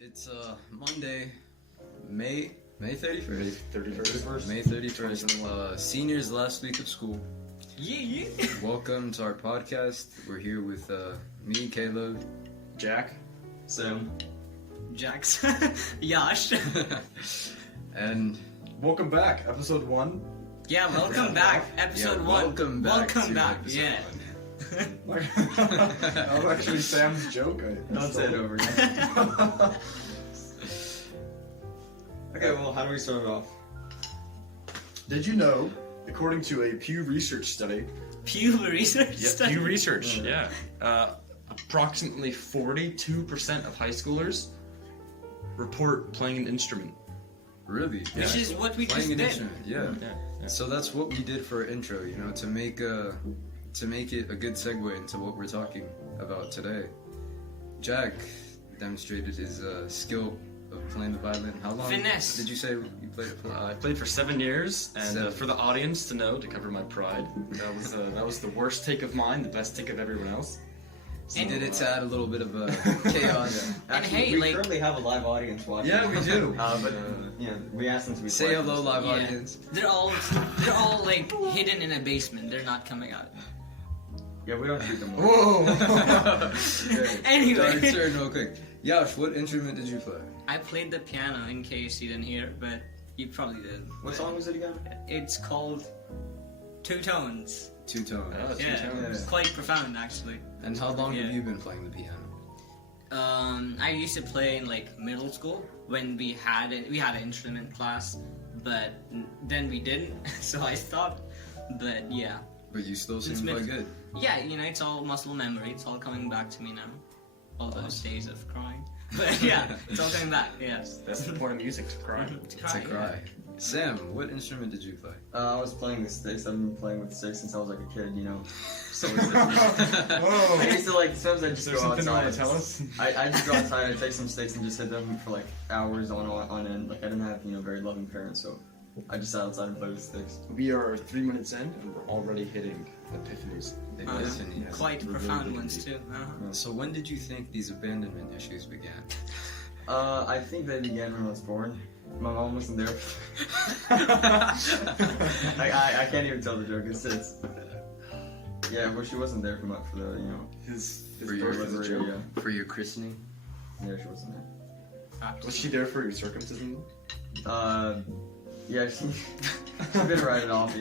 It's Monday, May 31st. 31st. May 31st. Seniors' last week of school. Yeah. Welcome to our podcast. We're here with me, Kaleb, Jack, Sam, Jax, Yash. and welcome back, episode 1. Yeah, welcome back, episode 1. Welcome back. Welcome to back. episode Yeah. 1. That was actually Sam's joke. don't say it over again. Okay, well, how do we start it off? Did you know, according to a Pew Research study, Pew Research Pew study. Research, approximately 42% of high schoolers report playing an instrument. Really? Which is what we Playing an just did. instrument, yeah. So that's what we did for our intro, you know, to make it a good segue into what we're talking about today. Jack demonstrated his skill of playing the violin. How long Finesse. did you say you played it for? I played for 7 years, and 7. For the audience to know, to cover my pride, that was the worst take of mine, the best take of everyone else. He did it to add a little bit of chaos. And hey, we like- currently have a live audience watching. Yeah, we do. But we asked them to be Say quiet. hello, live Yeah. audience. They're all like hidden in a basement. They're not coming out. Yeah, we don't treat them. Whoa! Anyway. Sorry, turn real quick. Yash, what instrument did you play? I played the piano in case you didn't hear, but you probably did. What song was it again? It's called Two Tones. Two tones. Oh, two Yeah, tones. it's quite profound actually. And how long have Yeah. you been playing the piano? I used to play in like middle school when we had an instrument class, but then we didn't, so I stopped. But yeah, But you still Since seem quite mid- good. yeah, you know, it's all muscle memory. It's all coming back to me now. All those days of crying. But yeah, it's all coming back. Yes, That's the point of music, to cry. To It's a cry, cry. Sam, what instrument did you play? I was playing the sticks. I've been playing with sticks since I was like a kid, you know. So it's Whoa! I used to like, sometimes I Is just there go something you outside. want to tell us? I just go outside, I take some sticks and just hit them for like hours on end. Like I didn't have, very loving parents, so I just sat outside and played with sticks. We are 3 minutes in, and we're already hitting epiphanies. Epiphany. Yes. Quite We're profound really ones deep. too. So when did you think these abandonment issues began? I think they began when I was born. My mom wasn't there. I can't even tell the joke. It's yeah, well, she wasn't there for the His For your- birth was a delivery, joke. For your christening? yeah, she wasn't there. Was she there for your circumcision? Yeah, she better write it off,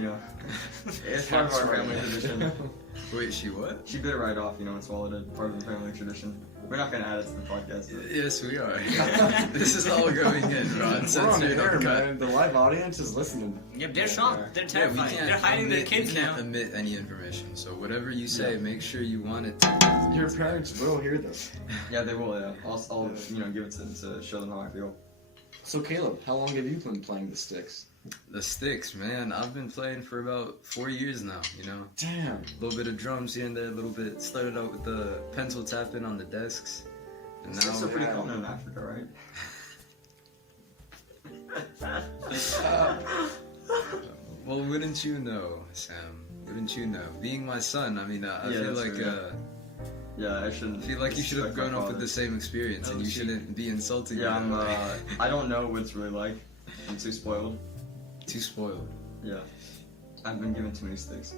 It's part of our family tradition. Wait, she what? She bit it right off, and swallowed it. Part of the family tradition. We're not gonna add it to the podcast. But... Yes, we are. This is all going in, Ron. We're on Censored, air, uncut. man. The live audience is listening. Yep, they're shocked. They're Yeah, we terrified. can't They're hiding their kids we can't now. omit any information. So whatever you say, Yeah. make sure you want it to. Your parents will hear this. Yeah, they will. Yeah, I'll give it to show them how I feel. So Caleb, how long have you been playing the sticks? The sticks, man. I've been playing for about 4 years now, Damn. A little bit of drums here and there, a little bit. Started out with the pencil tapping on the desks. And Sticks are now, pretty common in Africa, right? well, wouldn't you know, Sam? Wouldn't you know? Being my son, I mean, I Yeah, feel that's like, true, yeah, I shouldn't. I feel like you should have disrespect my grown up with father. the same experience, and you see. shouldn't be insulting. Yeah, me. I don't know what it's really like. I'm too spoiled. Too spoiled. Yeah, I've been given too many sticks.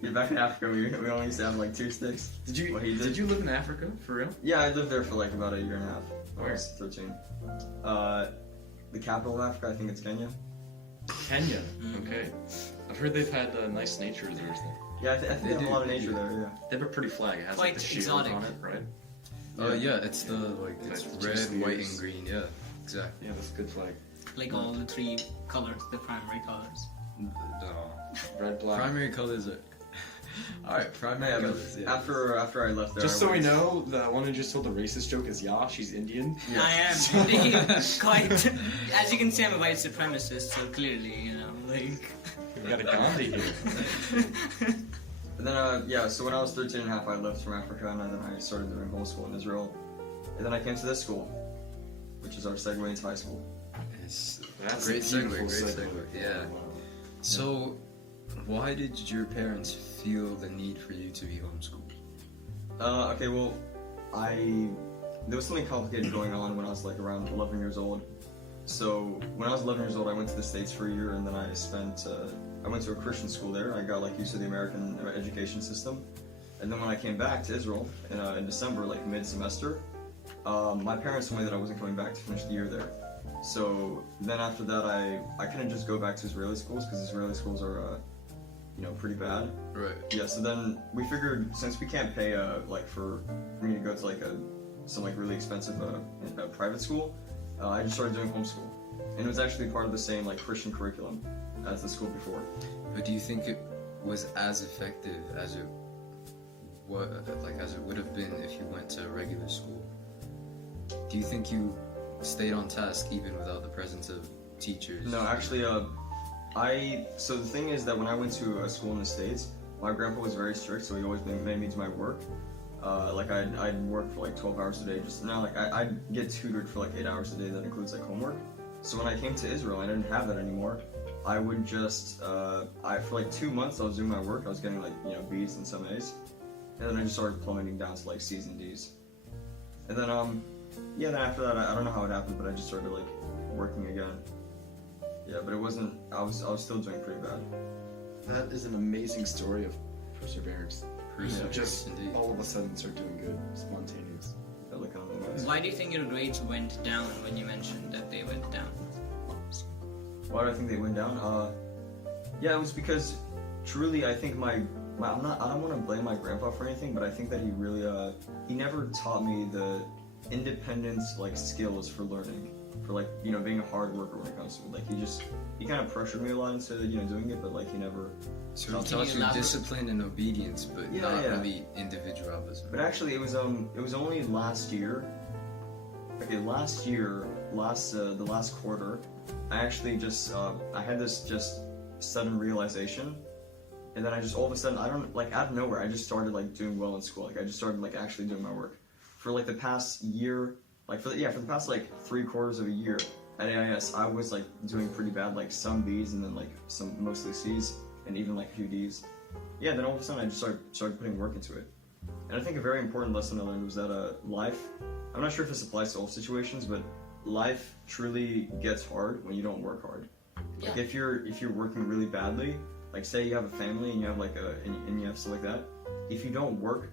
Yeah, back in Africa, we only used to have like 2 sticks. Did you What he did? did you live in Africa for real? Yeah, I lived there for like about a year and a half. When I Where? was 13. The capital of Africa, I think it's Kenya. Kenya. Okay. I've heard they've had nice nature reserves there. Yeah, I think they have do. a lot of nature there. Yeah. They have a pretty flag. It has Quite like the shield exotic. on it, right? Yeah, it's the it's Like the red, two white, spheres. and green. Yeah, exactly. Yeah, that's a good flag. Like all the 3 colors, the primary colors. No. Red, black. Primary colors are All right, primary Yeah, but colors. Yeah. after I left there, Just I so we went- know, the one who just told the racist joke is Yash. He's Indian. I am indeed quite. As you can see, I'm a white supremacist, so clearly, you know, like. We got a Gandhi here. And then, so when I was 13 and a half, I left from Africa, and then I started doing homeschool in Israel. And then I came to this school, which is our segue into high school. It's That's great a segue. beautiful Great segue. segue. Yeah. So, why did your parents feel the need for you to be homeschooled? Okay, well, there was something complicated going on when I was like around 11 years old. So when I was 11 years old, I went to the States for a year, and then I went to a Christian school there. I got like used to the American education system. And then when I came back to Israel in December, like mid-semester, my parents told me that I wasn't coming back to finish the year there. So then after that, I couldn't just go back to Israeli schools because Israeli schools are, pretty bad. Right. Yeah. So then we figured, since we can't pay like for me to go to like some like really expensive private school, I just started doing homeschool, and it was actually part of the same like Christian curriculum as the school before. But do you think it was as effective as it would have been if you went to a regular school? Do you think you stayed on task even without the presence of teachers? No, actually, so the thing is that when I went to a school in the States, my grandpa was very strict, so he always made me do my work. Like I'd work for like 12 hours a day. I'd get tutored for like 8 hours a day. That includes like homework. So when I came to Israel, I didn't have that anymore. I would just, for like 2 months, I was doing my work. I was getting like B's and some A's, and then I just started plummeting down to like C's and D's. And then then after that, I don't know how it happened, but I just started like working again. Yeah, but it wasn't. I was still doing pretty bad. That is an amazing story of perseverance. Perseverance, Just indeed. all of a sudden start doing good, spontaneous. Felt like on the list. Why do you think your grades went down when you mentioned that they went down? Why do I think they went down? Yeah, it was because truly, I think I don't want to blame my grandpa for anything, but I think that he really, he never taught me the independence like skills for learning, for like being a hard worker when it comes to it. Like he kind of pressured me a lot into doing it, but like he never. So he Can taught you you elaborate? discipline and obedience, but Yeah, not yeah. really individualism. But actually, it was only last year. Okay, the last quarter, I actually just I had this just sudden realization, and then I just all of a sudden out of nowhere I just started like doing well in school. Like I just started like actually doing my work for like the past year, for the past like 3/4 of a year at AIS. I was like doing pretty bad, like some B's and then like some mostly C's and even like a few D's. Yeah, then all of a sudden I just started putting work into it. And I think a very important lesson I learned was that life, I'm not sure if this applies to all situations, but life truly gets hard when you don't work hard. Like if you're working really badly, like say you have a family and you have like and you have stuff like that, if you don't work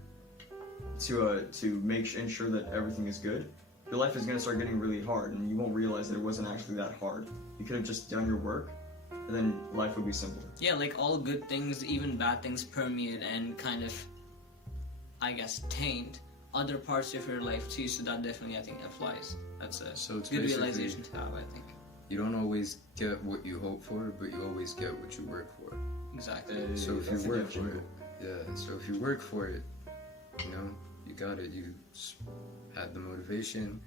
to ensure that everything is good, your life is gonna start getting really hard, and you won't realize that it wasn't actually that hard. You could have just done your work, and then life would be simpler. Yeah, like all good things, even bad things permeate and kind of, I guess, taint other parts of your life too. So that definitely, I think, applies. That's a So it's good basically- realization to have, I think. You don't always get what you hope for, but you always get what you work for. Exactly. So if That's you a work good for it, so if you work for it, you got it. You had the motivation.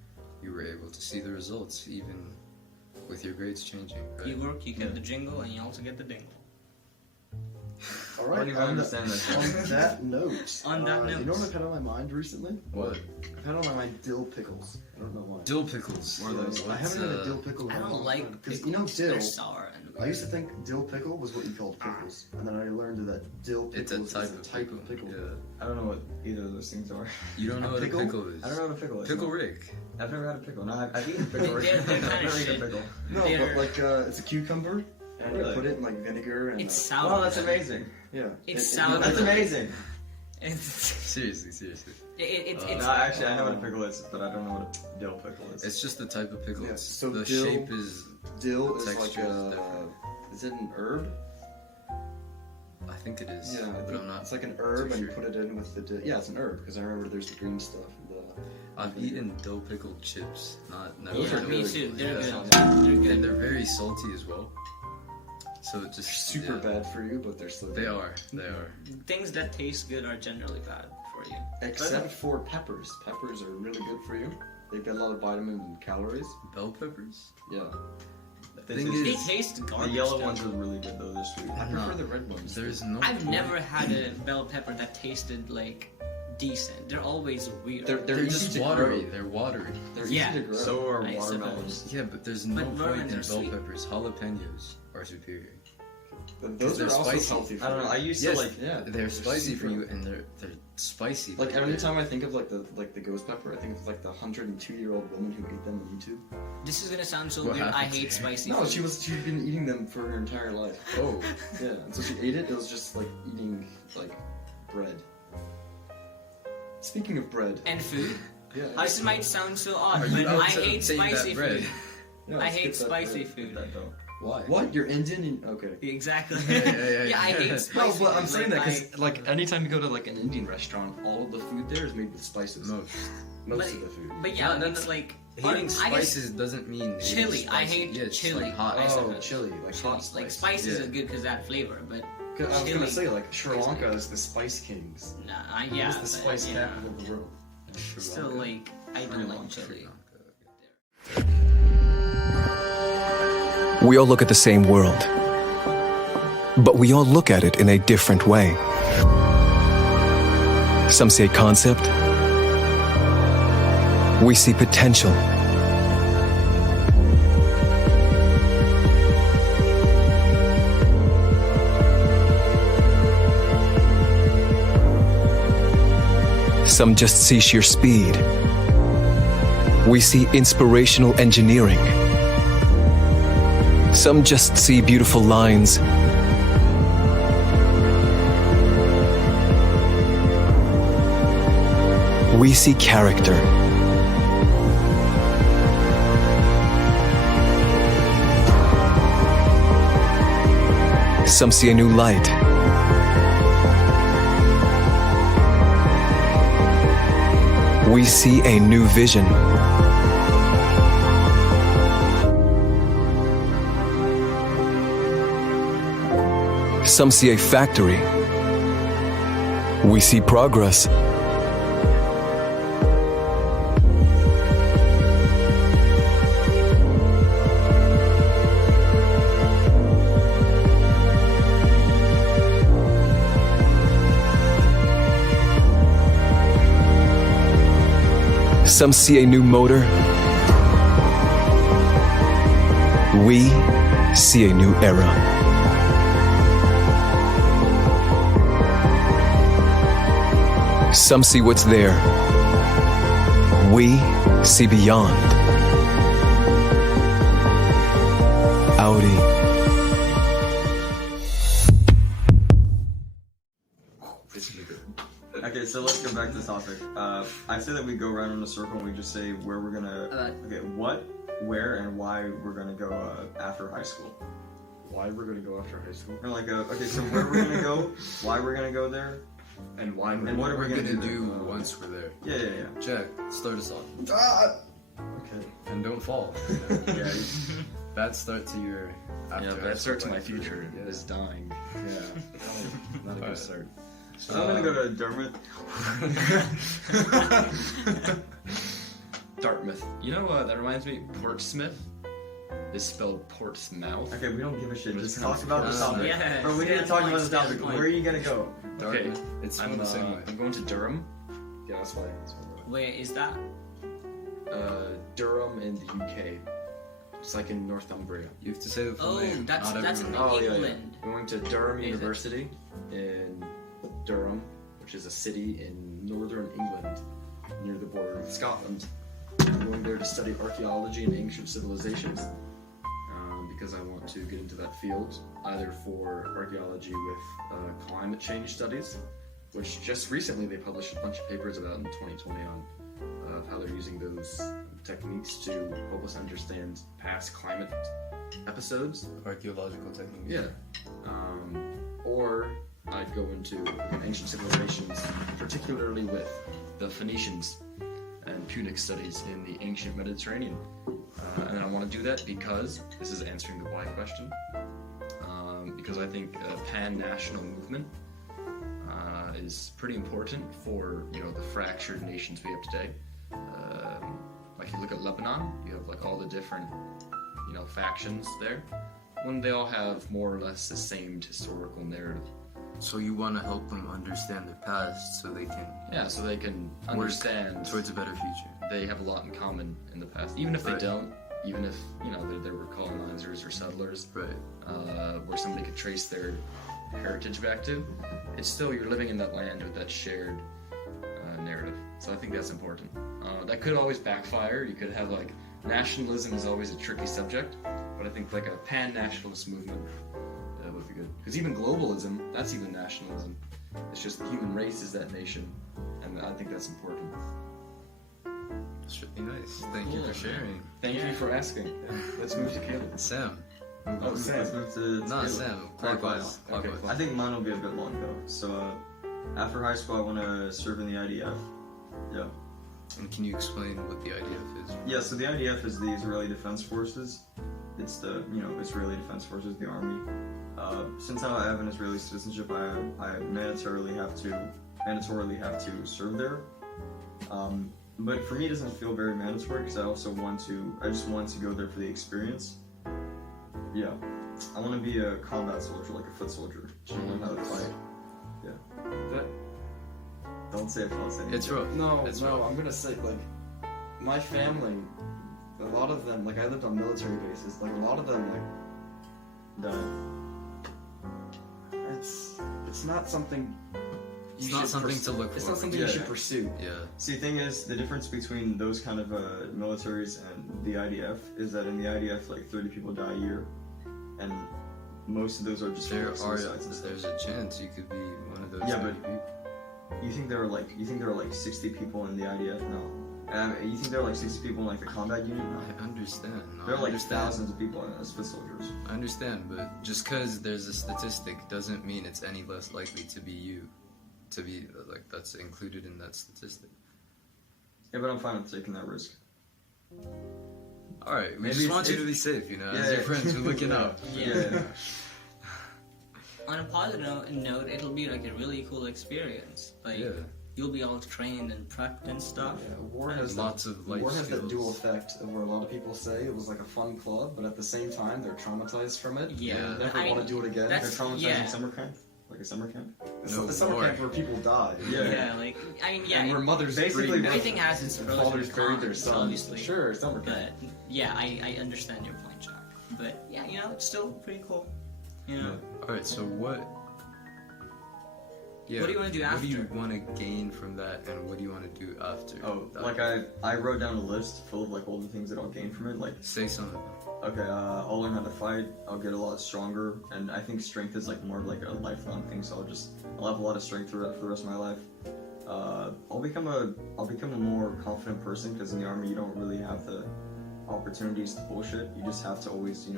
You were able to see the results, even with your grades changing. Right? You work, you get the jingle, and you also get the dingle. All I right. don't even understand that. On that note. On that You know note. what I've had on my mind recently? What? I've had on my mind dill pickles. I don't know why. Dill pickles. What are those? I haven't had a dill pickle in I a don't long like time. 'Cause pickles. you know dill. They're sour and I used to think dill pickle was what you called pickles, and then I learned that dill It's pickles a is type a of type pickle. of pickle. Yeah. I don't know what either of those things are. You don't know A what pickle? a pickle is. I don't know what a pickle is. Pickle no. Rick. I've never had a pickle. No, I've eaten pickle. They're I've kinda never eaten shit. a pickle. No, They're- but like it's a cucumber, and Really? you put it in like vinegar and it's sour. Wow, that's amazing. yeah. It's sour. That's amazing. It's Seriously. it's No, actually, I know what a pickle is, but I don't know what a dill pickle is. It's just the type of pickle. Yeah, It's- so the dill- shape is. Dill is Texture like is a. different. Is it an herb? I think it is. Yeah, but I'm not. it's like an herb, too and you sure. put it in with the dill. Yeah, it's an herb because I remember there's the green stuff. I've eaten dill pickled chips. Not Those yeah, are me good. too. They're Yeah. good. They're And good. they're very salty as well. So it just Super bad for you, but they're still They good. are. They are. Things that taste good are generally bad for you. Except for peppers. Peppers are really good for you. They've got a lot of vitamins and calories. Bell peppers. Yeah. They Thing taste- They is- taste the garbage. yellow though. ones are really good though. They're sweet. I No. prefer the red ones. There's no. I've point. never had a bell pepper that tasted like decent. They're always weird. They're They're easy just to watery. grow. They're watery. They're Yeah. easy to grow. So are I watermelons. Yeah, but there's no But point Romans in are bell sweet. peppers. Jalapenos are superior. But those They're are also spicy. healthy for I don't know. you. I used Yes, to like. Yeah. They're spicy for super- you, and they're spicy. Like but every they're- time I think of like the ghost pepper, I think of like the 102-year-old woman who ate them on YouTube. This is gonna sound so What weird. I happened to hate her? spicy No, food. she'd been eating them for her entire life. Oh, Yeah, and so she ate it. It was just like eating like bread. Speaking of bread, And food. yeah, This might sound so odd, Are but you out I to hate obtain that spicy bread? food. yeah, I let's hate get that spicy bread. food. That though. why? What? You're Indian? Okay. Exactly. Yeah, I hate No, spicy No, but I'm food. saying that Like, because like anytime you go to like an Indian restaurant, all of the food there is made with spices. Most. Most but, of the food. but yeah, No, it's like Hating I guess spices doesn't mean hating chili. I spicy. hate Yeah, it's chili. Like hot. I Oh, suppose. chili, like chili. hot spice. Like spices Yeah. is good because that flavor, but 'Cause I was chili. gonna say like Sri Lanka is the spice kings. nah, yeah, It's the but, spice yeah. capital of the world. Still, like I don't like chili. We all look at the same world, but we all look at it in a different way. Some say concept. We see potential. Some just see sheer speed. We see inspirational engineering. Some just see beautiful lines. We see character. Some see a new light. We see a new vision. Some see a factory. We see progress. Some see a new motor. We see a new era. Some see what's there. We see beyond. Audi. Okay, so let's go back to the topic. I say that we go around in a circle and we just say where we're gonna. Okay, what, where, and why we're gonna go after high school. Why we're gonna go after high school Or like, okay, so where we're gonna go, why we're gonna go there, and why we're and what are we We're gonna gonna do there? once we're there. Yeah. Jack, start us off, Okay. and don't fall. Yeah. Bad start to your. After Yeah, high bad start to school my life. future Yeah. is dying. Yeah, not a good Alright. start. So I'm gonna go to Dermot. Dartmouth. You know, that reminds me, Portsmouth is spelled Portsmouth. Okay, we don't give a shit. But Just it's talk about the pronounced- topic. Yeah, Bro, we need to stand talk point, about the stand topic. point. Where are you gonna go? Okay, Dartmouth. It's I'm, spelled the same way. I'm going to Durham. Yeah, that's why. Where is that? Durham in the UK. It's like in Northumbria. You have to say the full Oh, name. that's not in everyone. Oh, yeah, yeah. England. We went to Durham Is it? University in Durham, which is a city in northern England near the border with Scotland. I'm going there to study archaeology and ancient civilizations because I want to get into that field, either for archaeology with climate change studies, which just recently they published a bunch of papers about in 2020 on how they're using those techniques to help us understand past climate episodes. Archaeological technique. Yeah. Or I'd go into ancient civilizations, particularly with the Phoenicians and Punic studies in the ancient Mediterranean. And I want to do that because this is answering the why question. because I think a pan-national movement is pretty important for the fractured nations we have today. Like you look at Lebanon, you have like all the different factions there, when they all have more or less the same historical narrative. So you want to help them understand their past so they can Understand towards a better future. they have a lot in common in the past, even if they Right. don't, even if they were colonizers or settlers, Right. where somebody could trace their heritage back to. It's still, you're living in that land with that shared narrative. So I think that's important. That could always backfire. You could have like nationalism is always a tricky subject, but I think like a pan-nationalist movement would be good. Because even globalism, that's even nationalism. It's just the human race is that nation, and I think that's important. It's really nice. Thank you Cool. for sharing. Thank you for asking. Let's move to Kaleb. Sam. Oh, Sam. Let's move to Not Caleb. Sam. Clockwise. Okay, Clockwise. I think mine will be a bit long though. So after high school, I want to serve in the IDF. Yeah. And can you explain what the IDF is? Yeah. So the IDF is the Israeli Defense Forces. It's the Israeli Defense Forces, the army. Since now I have an Israeli citizenship, I mandatorily have to serve there. But for me, it doesn't feel very mandatory because I just want to go there for the experience. Yeah. I want to be a combat soldier, like a foot soldier. Just learn how to fight. That, Don't say it, don't say it. It's rough. no, It's no, rough. I'm gonna say, like, my family, a lot of them, like, I lived on military bases, like, a lot of them, like, it's not something It's you not should something to look It's forward not something to. you should Yeah. pursue. Yeah. See, the thing is, the difference between those kind of militaries and the IDF is that in the IDF, like 30 people die a year, and most of those are just There are. suicides and stuff. There's a chance you could be one of those. Yeah, 30 but- people. You think there are like 60 people in the IDF? No. You think there are like 60 people in like the combat unit? No. I understand. No, There are I like understand. thousands of people as foot soldiers. I understand, but just because there's a statistic doesn't mean it's any less likely to be you, to be like that's included in that statistic. Yeah, but I'm fine with taking that risk. All right, we Maybe just it's- want you to be safe, you know, as Yeah, your yeah. friends. We're looking out. Yeah. On a positive note, it'll be like a really cool experience. Like Yeah. you'll be all trained and prepped and stuff. Yeah, war has Lots of life war has that skills. dual effect of where a lot of people say it was like a fun club, but at the same time they're traumatized from it. Yeah. and never I want mean, to do it again. They're that's- traumatized yeah. in summer camp? Like a summer camp? No the summer more. camp where people die. Yeah, like I mean, And where yeah. mothers Basically, bring Everything has its pros fathers and buried their cons, sons. obviously. Sure, summer camp. But yeah, I understand your point, Jack. But yeah, it's still pretty cool. You know. All right, so what? Yeah. What do you wanna do What do you after? want to gain from that, and what do you want to do after? Oh, that? like I wrote down a list full of like all the things that I'll gain from it. Like, Say something. okay, I'll learn how to fight. I'll get a lot stronger, and I think strength is like more like a lifelong thing. So I'll have a lot of strength for the rest of my life. I'll become a more confident person because in the army you don't really have the opportunities to bullshit. You just have to always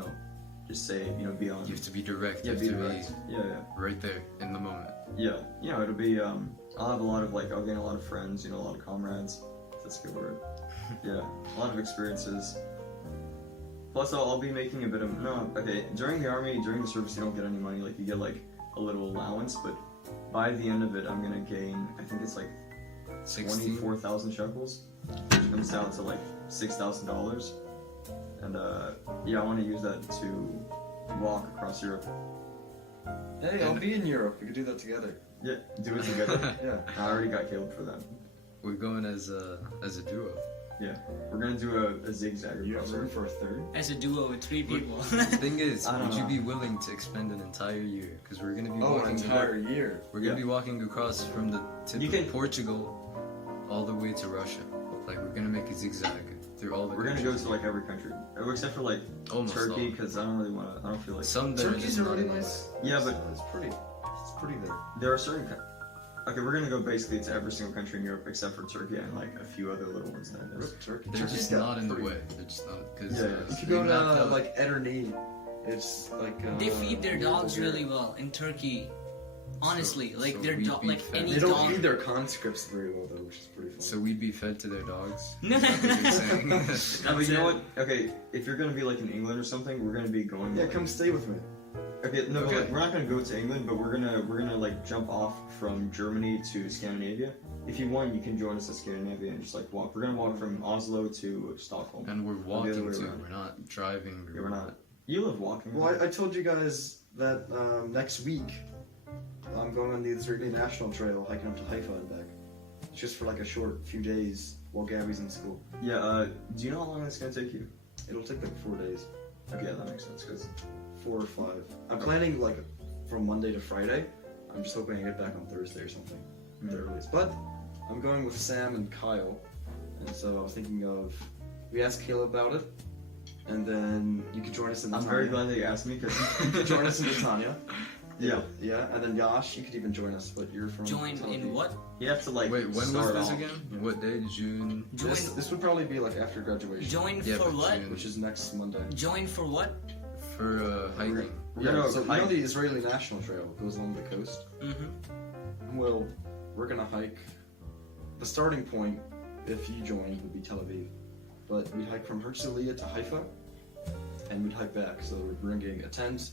just say be on. You have to be direct. Yeah, you be have to direct. Yeah, right there in the moment. yeah. It'll be I'll have a lot of I'll gain a lot of friends. A lot of comrades. If that's a good word. Yeah, a lot of experiences. Plus, I'll be making a bit of during the army, during the service, you don't get any money. Like you get like a little allowance, but by the end of it, I'm gonna gain. I think it's like 16. 24,000 shekels, which comes down to like $6,000. And I want to use that to walk across Europe. Hey, I'll be in Europe. We could do that together. Yeah, do it together. Yeah. I already got Caleb for that. We're going as a duo. Yeah, we're gonna do a zigzag You across have room Europe. for a third? As a duo with 3 people. The thing is, I don't would you know. be willing to expend an entire year? Because we're gonna be Oh, an walking. entire year. We're gonna Yeah. be walking across from the tip You of can- Portugal all the way to Russia. Like we're gonna make a zigzag through all the. We're gonna go countries. to like every country, except for like Almost Turkey, all. because I don't really want to. I don't feel like. Some that are Turkey's just a not really in the nice. way. Yeah, but It's pretty. It's pretty there. there are certain. Okay, we're gonna go basically to every single country in Europe except for Turkey and like a few other little ones that I missed. Rip Turkey. They're Turkey's just got not in the pretty- way. They're just not because. Yeah, yeah. If you go to like Edirne, it's like. They feed their near dogs Bulgaria. really well in Turkey. Honestly, So- like so their we'd dog, be like fed. any They don't dog. feed their conscripts very well though, which is pretty fun. So we'd be fed to their dogs. No. Is that what you're saying? No, but That's you know it. what? Okay, if you're gonna be like in England or something, we're gonna be going. yeah, like- come stay with me. Okay, no, but, Okay. like, we're not gonna go to England, but we're gonna like jump off from Germany to Scandinavia. If you want, you can join us at Scandinavia and just like walk. We're gonna walk from Oslo to Stockholm. And we're the other walking way too. around. We're not driving. Yeah, we're not. You live walking. Well, I told you guys that next week I'm going on the Israeli National Trail, hiking up to Haifa and back. It's just for like a short few days while Gabby's in school. Yeah. Do you know how long that's gonna take you? It'll take like 4 days, Okay, yeah, that makes sense. Cause 4 or 5. I'm planning like from Monday to Friday. I'm just hoping I get back on Thursday or something, at the earliest. But I'm going with Sam and Kyle, and so I was thinking of we asked Kaleb about it, and then you could join us in the I'm Tanya. very glad that you asked me because You could join us in the Tanya. yeah, Yeah, and then Yash, you could even join us, but you're from Join Tel in Aviv. what? you have to like. Wait, when was start this off. again? What day? June. Join. This would probably be like after graduation, Join Yeah, for but what? June. which is next Monday. Join for what? For hiking. We're Yeah, gonna so you hike. know the Israeli National Trail goes along the coast. Mm-hmm. Well, we're gonna hike. The starting point, if you join, would be Tel Aviv, but we'd hike from Herzliya to Haifa, and we'd hike back. So we're bringing a tent,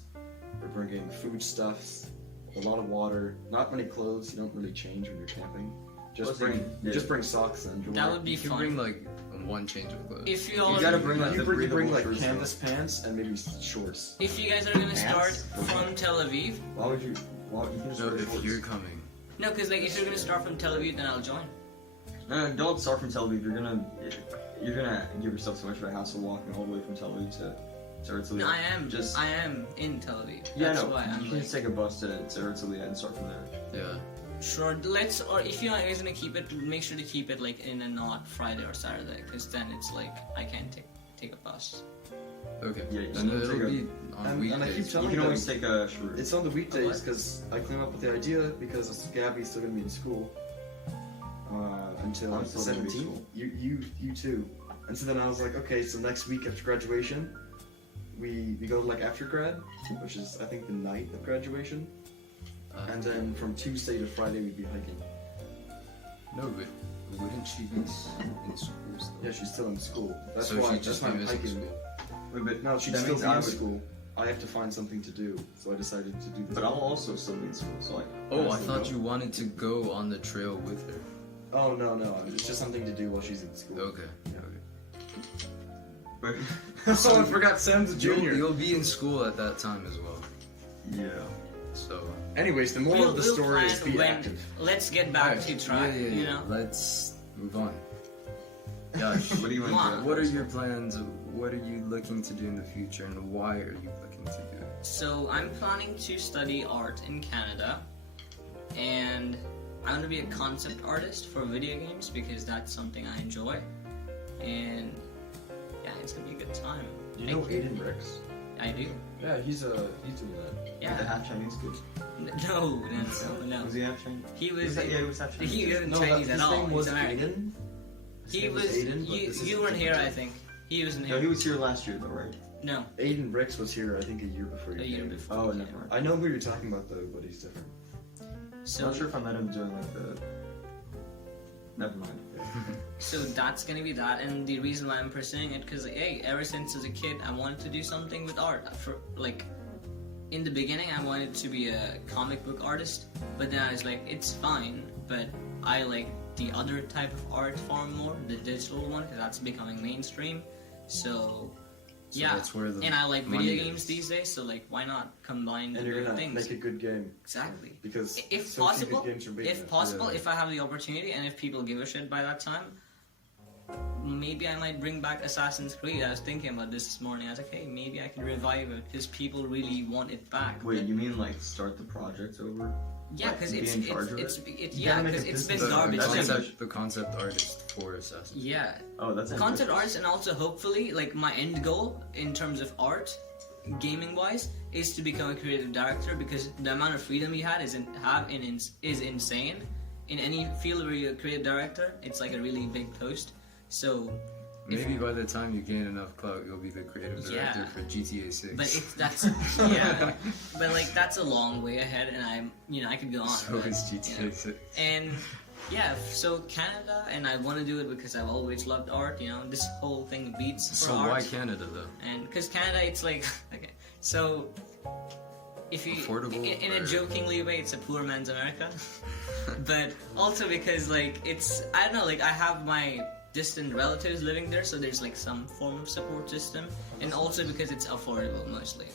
we're bringing foodstuffs, a lot of water, not many clothes. You don't really change when you're camping. Just bring socks and. That would be You can fun. bring like one change of clothes. If you You all gotta bring like You the bring breathable like shirts, canvas pants and maybe shorts. if you guys are gonna start Pants? from Tel Aviv, Why would you? Why you can just No, wear if shorts. you're coming. no, because like if you're gonna start from Tel Aviv, then I'll join. No, don't start from Tel Aviv. You're gonna give yourself so much of a hassle walking all the way from Tel Aviv to Herzliya. No, I am Just I am in Tel Aviv. yeah, That's no. why You I'm can like, just take a bus to Herzliya and start from there. Yeah. sure. Let's or if you guys gonna keep it, make sure to keep it like in a not Friday or Saturday, because then it's like I can't take a bus. Okay. Yeah, you And can it'll take a- be on And I keep weekdays. telling You can them- always take a shroom. It's on the weekdays what? because I came up with the idea because Gabby's still gonna be in school until I'm the still gonna be in 17th. school. You too. And so then I was like, okay, so next week after graduation, we go like after grad, which is I think the night of graduation, and then from Tuesday to Friday we'd be hiking. No, but wouldn't she be in school still? Yeah, she's still in school. That's So why. she'd That's just why be I'm missing hiking. school. Wait, but No, she'd that still means be I in would- school. I have to find something to do, so I decided to do this. But I'll also still be in school, so like. Oh, I still thought go. you wanted to go on the trail with her. Oh no, it's just something to do while she's in school. Okay. But Oh, I forgot Sam's a junior. You'll be in school at that time as well. yeah. So. Anyways, the moral of the We'll story is plan be when- active. Let's get back to track. Yeah. You know. Let's move on. Gosh, What do you want Come to on. do? what are your plans? What are you looking to do in the future, and why are you looking to do it? So I'm planning to study art in Canada, and I'm gonna be a concept artist for video games because that's something I enjoy, and yeah, it's gonna be a good time. You know Aiden Ricks? I do. Yeah, he's doing that. The Yeah. half Chinese kid. No. Was he half Chinese? He was. Yeah, he was half Chinese. He wasn't No, Chinese his at all. name He's was American. Aiden. His He name was. Aiden, but this You is weren't here, different. I think. He wasn't No, here. he was here last year though, right? No, Aiden Ricks was here, I think, a year before you a year came. before. Oh, he never came. mind. I know who you're talking about though, but he's different. So, Not sure if I met him during like the. Never mind. so that's gonna be that, and the reason why I'm pursuing it, because hey, ever since as a kid, I wanted to do something with art. For like, in the beginning, I wanted to be a comic book artist, but then I was like, it's fine, but I like the other type of art form more, the digital one, because that's becoming mainstream. So, So yeah, that's where the and I like money video games is. these days, so like, why not combine the And you're both gonna things? make a good game. Exactly. Because If so few possible, good games are being if made. possible, Yeah. if I have the opportunity and if people give a shit by that time, maybe I might bring back Assassin's Creed. I was thinking about this morning. I was like, hey, maybe I could revive it because people really want it back. Wait, you mean like start the project over? Yeah, like, because be it's in charge of it's it? it, You yeah, gotta make because a it's been business. garbage. That's Like, concept- the concept artist for Assassin. yeah, Oh, that's concept ambitious. arts, and also hopefully, like my end goal in terms of art, gaming wise, is to become a creative director because the amount of freedom you is insane. In any field where you're a creative director, it's like a really big post. So, Maybe by the time you gain enough clout, you'll be the creative director Yeah. for GTA 6. but that's yeah, but like that's a long way ahead, and I could go on. so but, is you GTA know. 6. And yeah, so Canada, and I want to do it because I've always loved art. You know, this whole thing beats for So art. why Canada though? And because Canada, it's like okay, so if you affordable, in a or- jokingly way, it's a poor man's America. But also because like it's I don't know, like I have my distant relatives living there, so there's like some form of support system, and also because it's affordable mostly.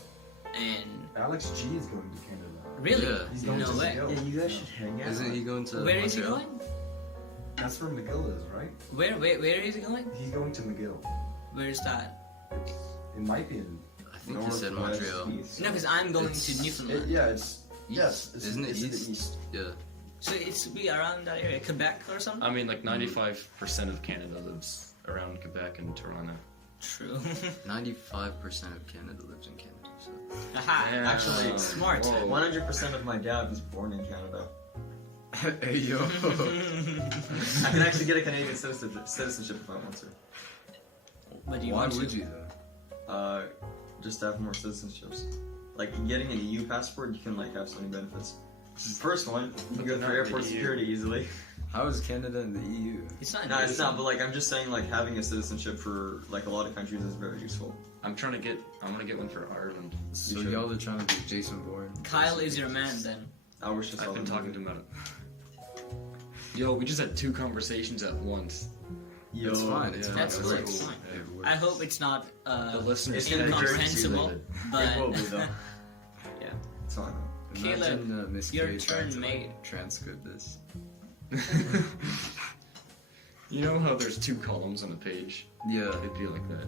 And Alex G is going to Canada. really, Yeah. He's going no to way. McGill. Yeah, you guys should hang out. Isn't he going to Where is he Montreal? going? That's where McGill is, right? Where is he going? He's going to McGill. Where's that? It might be in. I think he said Montreal. No, because I'm going It's- to Newfoundland. Yes. It's, Isn't it it's in east? the east. Yeah. So it's to be around that area, Quebec or something. I mean, like 95% of Canada lives around Quebec and Toronto. True. 95% of Canada lives in Canada. So. Aha. Yeah. Actually, smart. Whoa. 100% of my dad was born in Canada. Hey yo. I can actually get a Canadian citizenship if I want to. But you Why want would to? you though? Just to have more citizenships. Like getting an EU passport, you can like have so many benefits. First one, you But go they're through not in the airport EU. security easily. How is Canada in the E EU? It's not. No, it's not. But like, I'm just saying, like having a citizenship for like a lot of countries is very useful. I want to get one for Ireland. So should. y'all are trying to be Jason Bourne. Kyle is your man then. I wish I saw I've been them. talking to him about it. Yo, we just had 2 conversations at once. Yo, It's fine. It's yeah, fine. That's It cool. works. It's fine. It works. I hope it's not The listeners It's gonna be very incomprehensible, It will be but though. yeah. It's fine. Imagine Miss your K trying turn, to mate. transcript this. You know how there's 2 columns on a page? Yeah. It'd be like that.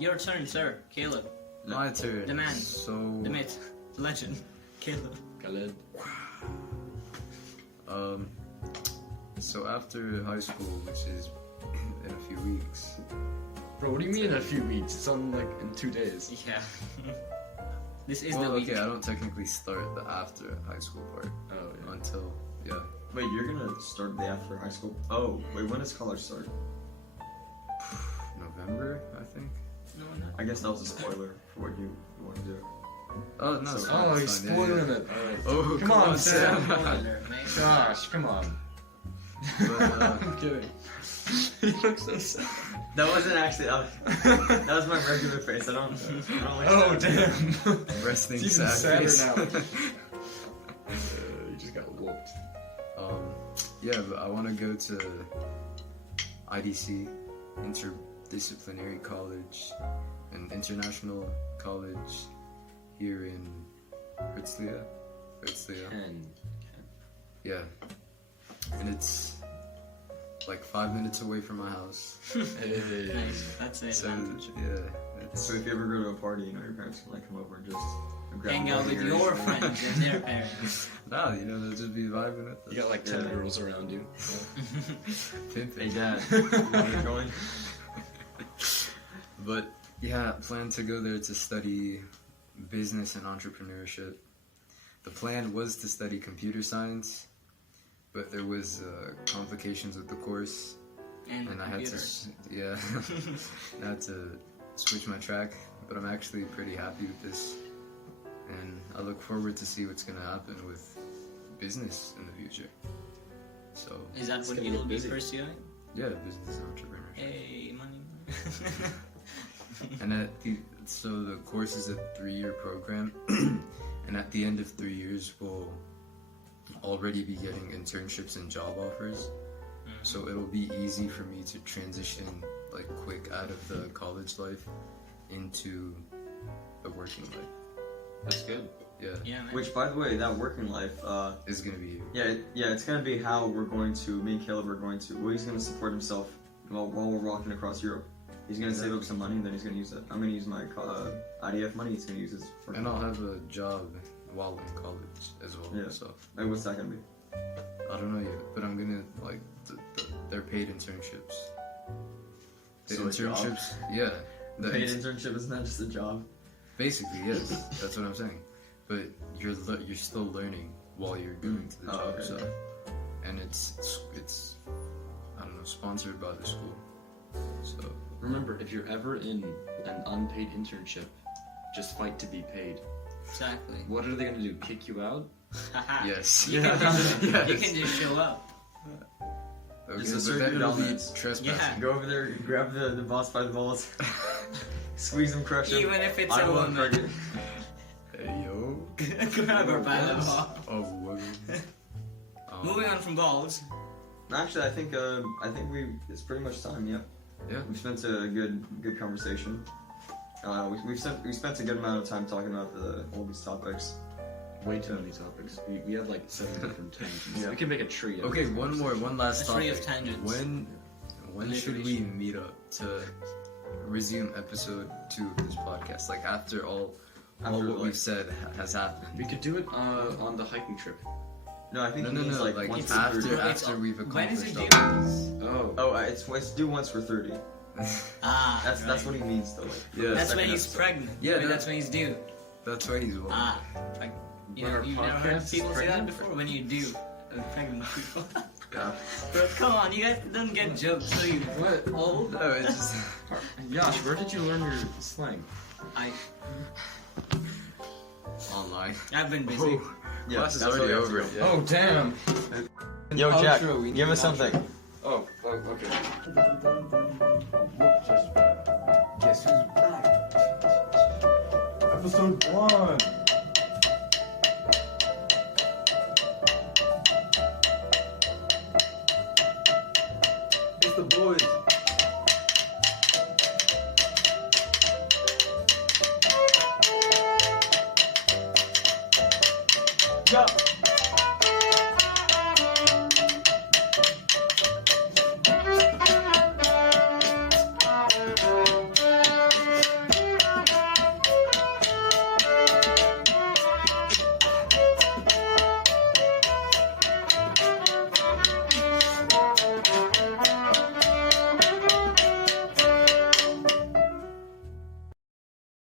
Your turn, sir. Caleb, My turn. The man. So the myth, the legend. Caleb. Kaleb. So after high school, which is in a few weeks. Bro, what do you mean in a few weeks? It's on like in 2 days. Yeah. This is Well, the week. okay, I don't technically start the after high school part Oh, yeah. until Wait, you're gonna start the after high school? Oh, wait, when does college start? November, I think. No, no. I guess that was a spoiler for what you want to do. Oh no, it's So- fine, Oh, it's he's fine, yeah, spoiling yeah. it. Alright. Oh, Come on, Sam. Spoiler, mate. Gosh, come on. But, I'm kidding. He looks so sad. That wasn't actually. That was my regular face. I don't like. Oh, that. damn. resting It's even sad sadder face. now. You just got whooped. Yeah, but I want to go to IDC, Interdisciplinary College, an international college here in Herzliya. And Yeah. And it's like 5 minutes away from my house. hey. Nice. That's the So, advantage. yeah. It's, So if you ever go to a party, your parents can like come over and just grab Hang you out by with the your ears. friends and their parents. nah, they'll just be vibing with us. You got like 10 Yeah. girls around you. Pimping. Hey dad, you wanna join? But yeah, I plan to go there to study business and entrepreneurship. The plan was to study computer science, but there was complications with the course, And and I had to computers. I had to switch my track. But I'm actually pretty happy with this, and I look forward to see what's gonna happen with business in the future. So Is that It's what gonna you'll get be busy. pursuing? yeah, business and entrepreneurship. Hey, money. And so the course is a 3-year program, and at the end of 3 years, we'll already be getting internships and job offers. So it'll be easy for me to transition like quick out of the college life into the working life. That's good. Yeah, Yeah, man. Which, by the way, that working life, it's gonna be here. yeah, it's gonna be how we're going to. Me and Caleb are going to. Well, he's gonna support himself while we're walking across Europe. He's gonna save up some money, and then he's gonna use it. I'm gonna use my IDF money. He's gonna use his. And I'll have a job while in college as well. Yeah. So Like, what's that gonna be? I don't know yet, but I'm gonna like they're paid internships. The So a job? internships, yeah. The Paid internship is not just a job. Basically, yes. That's what I'm saying. But you're still learning while you're going to the Oh, job. okay. So, and it's I don't know, sponsored by the school. So Remember, if you're ever in an unpaid internship, just fight to be paid. Exactly. What are they gonna do? Kick you out? Haha. yes. You can just, you Yes. can just show up. Okay, Just but assert then your it'll be dominance. trespassing. Yeah. Go over there, grab the boss by the balls, squeeze him, crush him. Even if it's I a won't woman. forget. Hey yo. Grabber balance. Of women. Moving on from balls. Actually, I think it's pretty much time. Yeah. Yeah. We spent a good conversation. We spent a good amount of time talking about all these topics. Way too many topics. We had like 7 different tangents. Yeah. We can make a tree. Okay, one last A tree topic. of tangents. When should we meet up to resume episode 2 of this podcast? Like after all what like- we've said has happened. We could do it on the hiking trip. No, I think No, it no, means no. like Like once after per 30. after we've when is accomplished it all due? these. Oh. Oh, it's due once for 30. Ah, That's right. what he means though. Like, Yeah. That's second when he's episode. pregnant. Yeah, I mean, that's when he's due. That's why he's one. Ah, like, you When know, our you've never heard podcast is people say that pregnant? before when you do. Pregnant people. Yeah. But come on, you guys don't get jokes, so you What? old. No, it's just Yash, where did you learn your slang? online. I've been busy. Oh, Yeah, class is that's already what we over. have to Yeah. Oh, damn. Yo, Jack, Outro, we need give us an outro. something. Oh, okay. Guess who's back? Episode 1. It's the boys. Yeah.